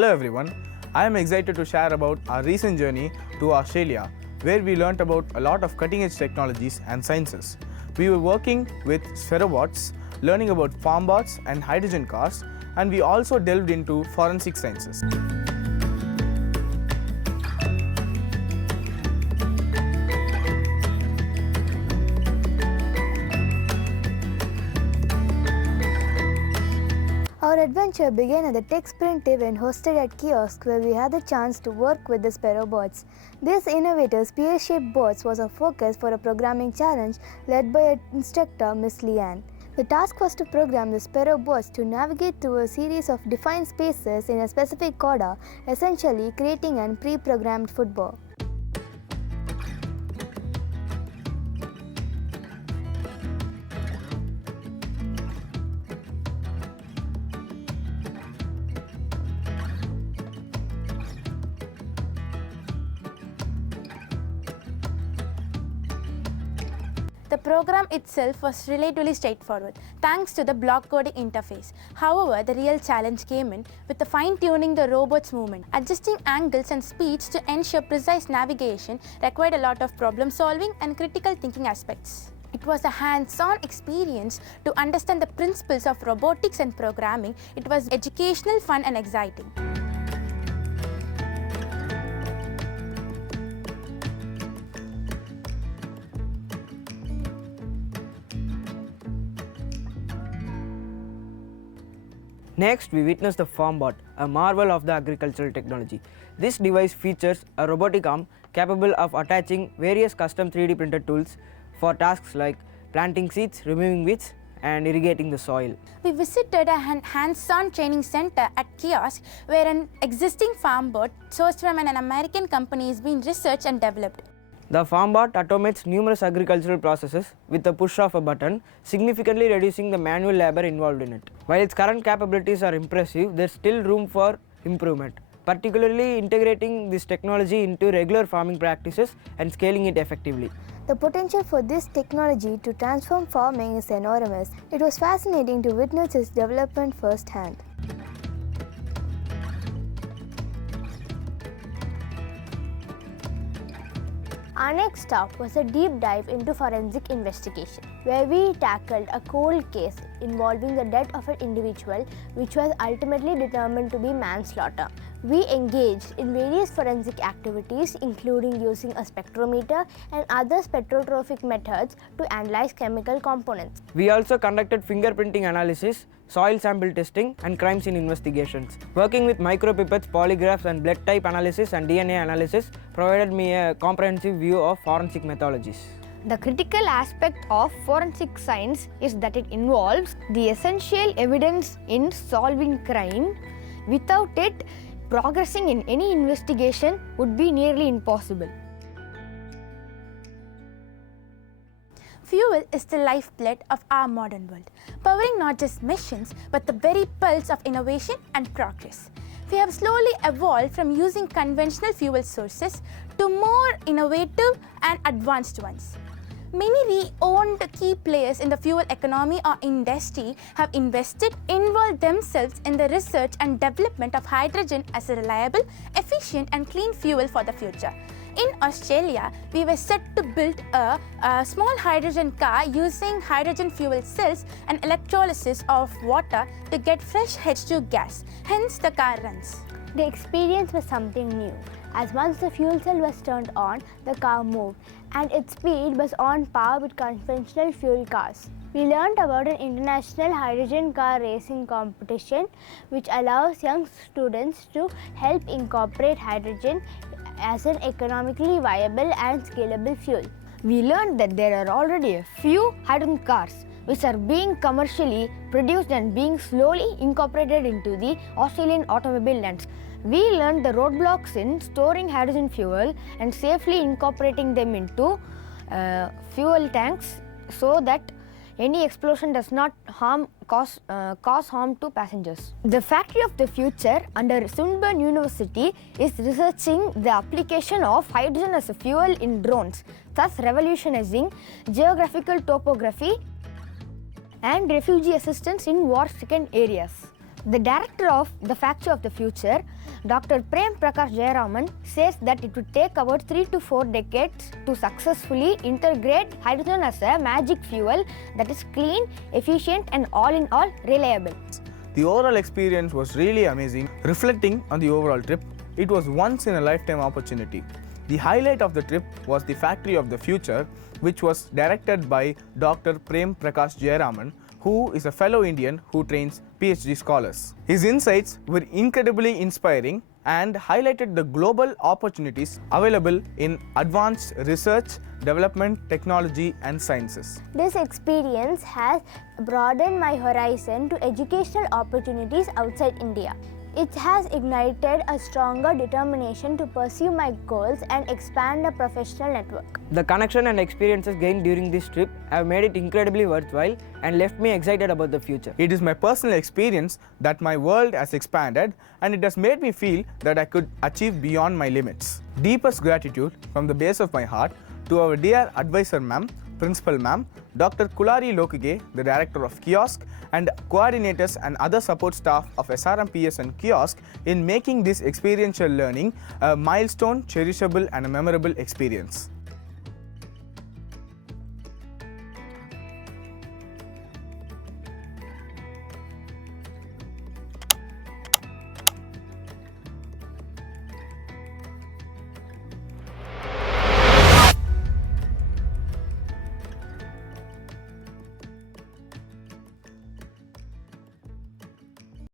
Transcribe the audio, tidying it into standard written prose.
Hello everyone, I am excited to share about our recent journey to Australia, where we learnt about a lot of cutting edge technologies and sciences. We were working with Farmbots, learning about Farmbots and hydrogen cars, and we also delved into forensic sciences. Our adventure began at the Tech Sprint event hosted at Kiosk, where we had the chance to work with the Farmbots. These innovative spear-shaped bots was our focus for a programming challenge led by an instructor, Miss Leanne. The task was to program the Farmbots to navigate through a series of defined spaces in a specific order, essentially creating a pre-programmed football. The program itself was relatively straightforward, thanks to the block coding interface. However, the real challenge came in with the fine-tuning the robot's movement. Adjusting angles and speeds to ensure precise navigation required a lot of problem-solving and critical thinking aspects. It was a hands-on experience to understand the principles of robotics and programming. It was educational, fun and exciting. Next, we witnessed the Farmbot, a marvel of the agricultural technology. This device features a robotic arm capable of attaching various custom 3D printed tools for tasks like planting seeds, removing weeds, and irrigating the soil. We visited a hands-on training center at Kiosk, where an existing Farmbot sourced from an American company is being researched and developed. The Farmbot automates numerous agricultural processes with the push of a button, significantly reducing the manual labor involved in it. While its current capabilities are impressive, there is still room for improvement, particularly integrating this technology into regular farming practices and scaling it effectively. The potential for this technology to transform farming is enormous. It was fascinating to witness its development firsthand. Our next stop was a deep dive into forensic investigation, where we tackled a cold case involving the death of an individual, which was ultimately determined to be manslaughter. We engaged in various forensic activities, including using a spectrometer and other spectroscopic methods to analyze chemical components. We also conducted fingerprinting analysis, soil sample testing, and crime scene investigations. Working with micropipettes, polygraphs, and blood type analysis and DNA analysis provided me a comprehensive view of forensic methodologies. The critical aspect of forensic science is that it involves the essential evidence in solving crime. Without it, progressing in any investigation would be nearly impossible. Fuel is the lifeblood of our modern world, powering not just missions but the very pulse of innovation and progress. We have slowly evolved from using conventional fuel sources to more innovative and advanced ones. Many re-owned key players in the fuel economy or industry have involved themselves in the research and development of hydrogen as a reliable, efficient and clean fuel for the future. In Australia, we were set to build a small hydrogen car using hydrogen fuel cells and electrolysis of water to get fresh H2 gas. Hence, the car runs. The experience was something new, as once the fuel cell was turned on, the car moved, and its speed was on par with conventional fuel cars. We learned about an international hydrogen car racing competition, which allows young students to help incorporate hydrogen as an economically viable and scalable fuel. We learned that there are already a few hydrogen cars which are being commercially produced and being slowly incorporated into the Australian automobile landscape. We learned the roadblocks in storing hydrogen fuel and safely incorporating them into fuel tanks so that any explosion does not cause harm to passengers. The factory of the future under Swinburne University is researching the application of hydrogen as a fuel in drones, thus revolutionizing geographical topography and refugee assistance in war-stricken areas. The director of the Factory of the Future, Dr. Prem Prakash Jayaraman, says that it would take about 3 to 4 decades to successfully integrate hydrogen as a magic fuel that is clean, efficient, and all in all reliable. The overall experience was really amazing. Reflecting on the overall trip, it was once in a lifetime opportunity. The highlight of the trip was the Factory of the Future, which was directed by Dr. Prem Prakash Jayaraman, who is a fellow Indian who trains PhD scholars. His insights were incredibly inspiring and highlighted the global opportunities available in advanced research, development, technology, and sciences. This experience has broadened my horizon to educational opportunities outside India. It has ignited a stronger determination to pursue my goals and expand a professional network. The connection and experiences gained during this trip have made it incredibly worthwhile and left me excited about the future. It is my personal experience that my world has expanded, and it has made me feel that I could achieve beyond my limits. Deepest gratitude from the base of my heart to our dear advisor ma'am, principal ma'am, Dr. Kulari Lokage, the director of Kiosk, and coordinators and other support staff of SRM PS and Kiosk in making this experiential learning a milestone, cherishable, and a memorable experience.